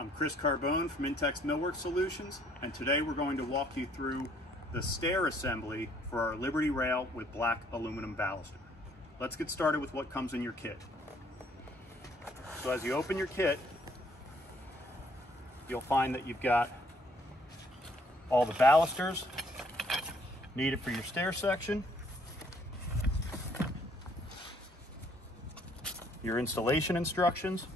I'm Chris Carbone from INTEX Millwork Solutions, and today we're going to walk you through the stair assembly for our Liberty rail with black aluminum baluster. Let's get started with what comes in your kit. So as you open your kit, you'll find that you've got all the balusters needed for your stair section, your installation instructions,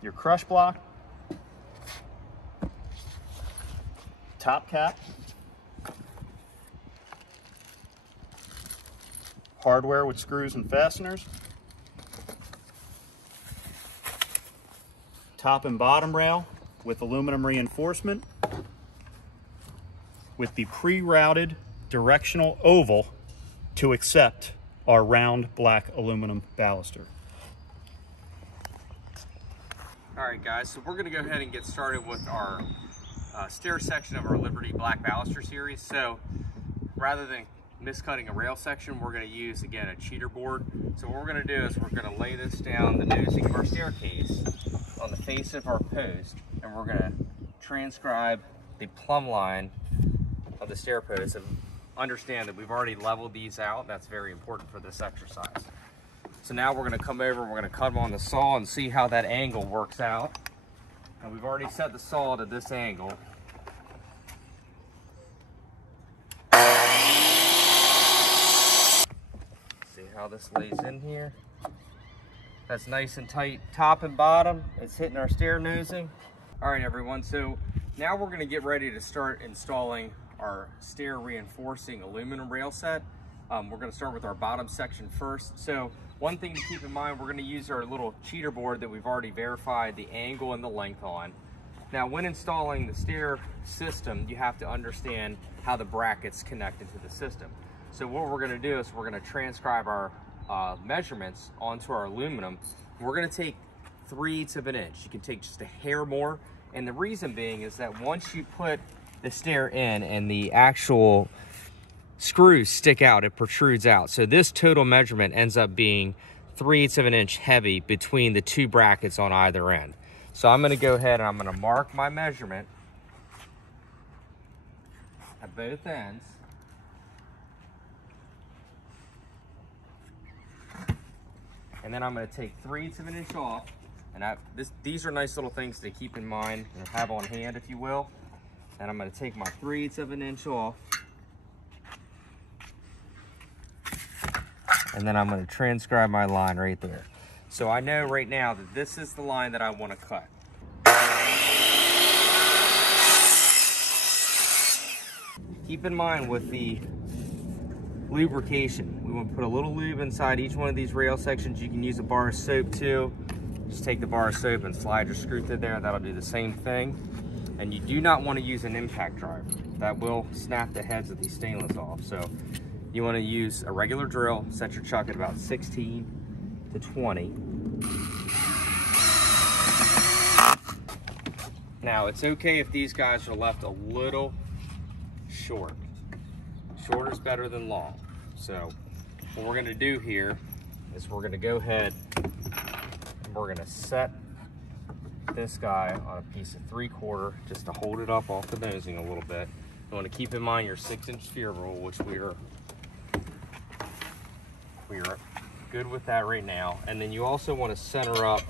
your crush block, top cap, hardware with screws and fasteners, top and bottom rail with aluminum reinforcement, with the pre-routed directional oval to accept our round black aluminum baluster. All right guys, so we're gonna go ahead and get started with our stair section of our Liberty Black Baluster series. So rather than miscutting a rail section, we're gonna use, again, a cheater board. So what we're gonna do is we're gonna lay this down the nosing of our staircase on the face of our post, and we're gonna transcribe the plumb line of the stair post. And understand that we've already leveled these out. That's very important for this exercise. So now we're gonna come over and we're gonna cut them on the saw and see how that angle works out. And we've already set the saw to this angle. See how this lays in here. That's nice and tight top and bottom. It's hitting our stair nosing. All right everyone, so now we're gonna get ready to start installing our stair reinforcing aluminum rail set. We're gonna start with our bottom section first. So one thing to keep in mind, we're gonna use our little cheater board that we've already verified the angle and the length on. Now when installing the stair system, you have to understand how the brackets connect into the system. So what we're gonna do is we're gonna transcribe our measurements onto our aluminum. We're gonna take 3/8 of an inch. You can take just a hair more. And the reason being is that once you put the stair in and the actual screws stick out, it protrudes out. So this total measurement ends up being 3/8 of an inch heavy between the two brackets on either end. So I'm gonna go ahead and I'm gonna mark my measurement at both ends. And then I'm gonna take 3/8 of an inch off. And these are nice little things to keep in mind and have on hand, if you will. And I'm gonna take my 3/8 of an inch off. And then I'm gonna transcribe my line right there. So I know right now that this is the line that I wanna cut. Keep in mind with the lubrication, we want to put a little lube inside each one of these rail sections. You can use a bar of soap too. Just take the bar of soap and slide your screw through there. That'll do the same thing. And you do not want to use an impact driver. That will snap the heads of these stainless off. So you want to use a regular drill, set your chuck at about 16 to 20. Now it's okay if these guys are left a little short. Short is better than long. So what we're gonna do here is we're gonna go ahead and we're gonna set this guy on a piece of 3/4 just to hold it up off the nosing a little bit. You want to keep in mind your 6-inch sphere rule, which we are good with that right now. And then you also want to center up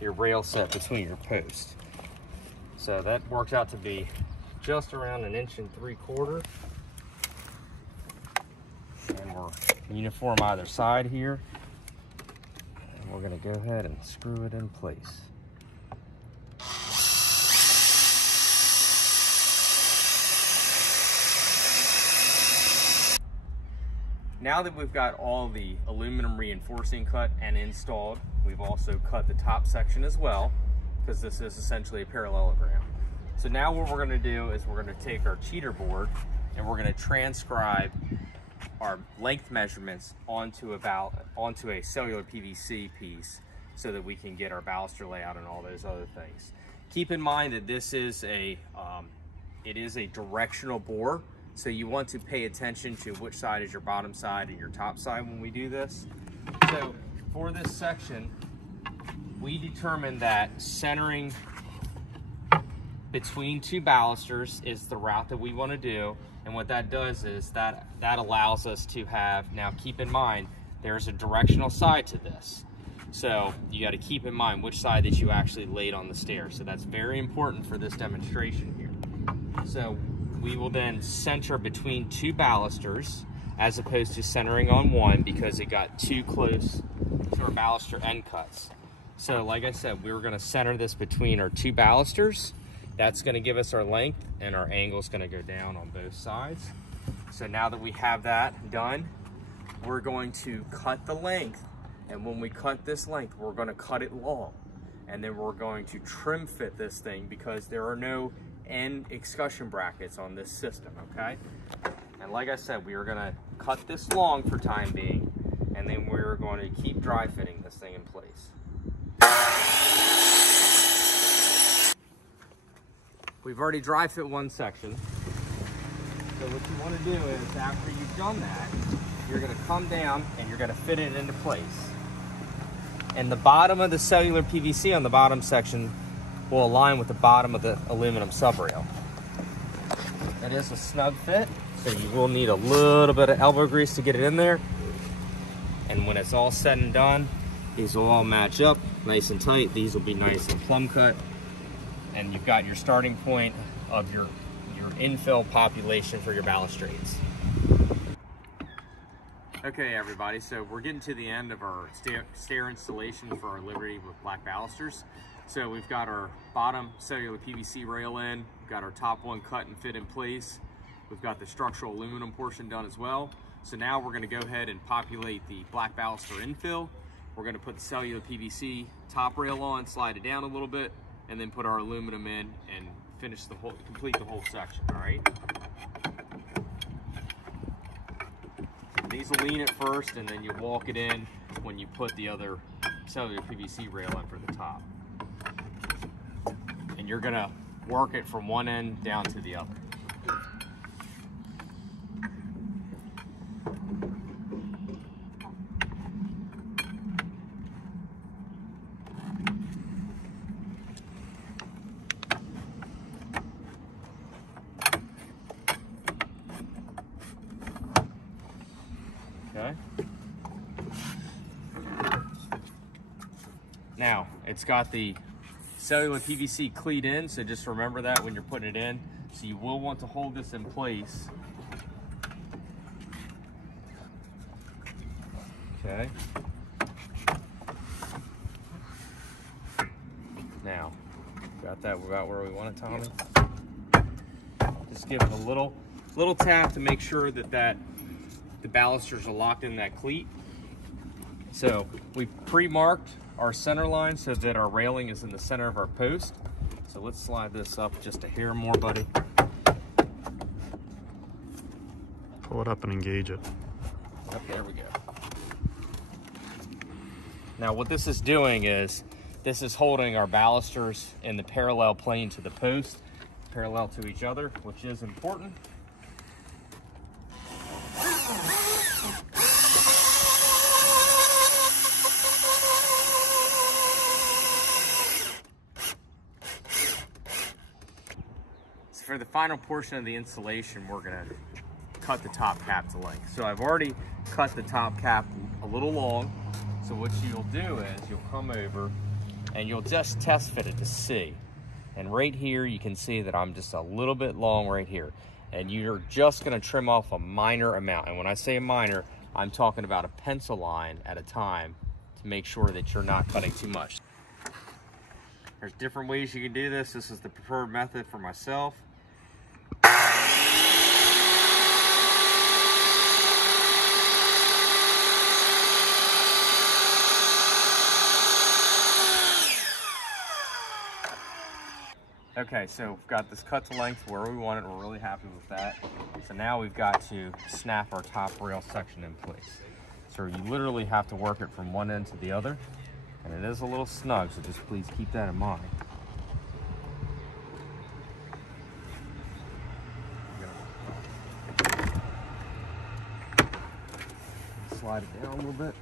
your rail set between your posts. So that works out to be just around 1 3/4 inches. And we're uniform either side here. And we're going to go ahead and screw it in place. Now that we've got all the aluminum reinforcing cut and installed, we've also cut the top section as well, because this is essentially a parallelogram. So now what we're gonna do is we're gonna take our cheater board and we're gonna transcribe our length measurements onto a cellular PVC piece so that we can get our baluster layout and all those other things. Keep in mind that this is it is a directional bore. So you want to pay attention to which side is your bottom side and your top side when we do this. So for this section, we determined that centering between two balusters is the route that we want to do. And what that does is that allows us to have, now keep in mind, there's a directional side to this. So you got to keep in mind which side that you actually laid on the stair. So that's very important for this demonstration here. So we will then center between two balusters as opposed to centering on one because it got too close to our baluster end cuts. So like I said, we were going to center this between our two balusters. That's going to give us our length, and our angle is going to go down on both sides. So now that we have that done, we're going to cut the length. And when we cut this length, we're going to cut it long. And then we're going to trim fit this thing because there are no end escutcheon brackets on this system, okay? And like I said, we are going to cut this long for time being, and then we're going to keep dry fitting this thing in place. We've already dry fit one section. So what you want to do is, after you've done that, you're going to come down and you're going to fit it into place. And the bottom of the cellular PVC on the bottom section will align with the bottom of the aluminum subrail. It is a snug fit, so you will need a little bit of elbow grease to get it in there. And when it's all said and done, these will all match up nice and tight. These will be nice and plumb cut. And you've got your starting point of your infill population for your balustrades. Okay, everybody, so we're getting to the end of our stair installation for our Liberty with Black Balusters. So we've got our bottom cellular PVC rail in, we've got our top one cut and fit in place. We've got the structural aluminum portion done as well. So now we're gonna go ahead and populate the Black Baluster infill. We're gonna put the cellular PVC top rail on, slide it down a little bit, and then put our aluminum in and finish the whole, complete the whole section, all right? These will lean at first, and then you walk it in when you put the other cellular PVC rail in for the top. And you're gonna work it from one end down to the other. Okay. Now, it's got the cellular PVC cleat in, so just remember that when you're putting it in. So you will want to hold this in place. Okay. Now, got that about where we want it, Tommy? Just give it a little tap to make sure that the balusters are locked in that cleat. So we pre-marked our center line so that our railing is in the center of our post. So let's slide this up just a hair more, buddy. Pull it up and engage it. Yep, there we go. Now what this is doing is, this is holding our balusters in the parallel plane to the post, parallel to each other, which is important. For the final portion of the installation, we're gonna cut the top cap to length. So I've already cut the top cap a little long. So what you'll do is you'll come over and you'll just test fit it to see. And right here, you can see that I'm just a little bit long right here. And you're just gonna trim off a minor amount. And when I say minor, I'm talking about a pencil line at a time to make sure that you're not cutting too much. There's different ways you can do this. This is the preferred method for myself. Okay, so we've got this cut to length where we want it. We're really happy with that. So now we've got to snap our top rail section in place. So you literally have to work it from one end to the other. And it is a little snug, so just please keep that in mind. Slide it down a little bit.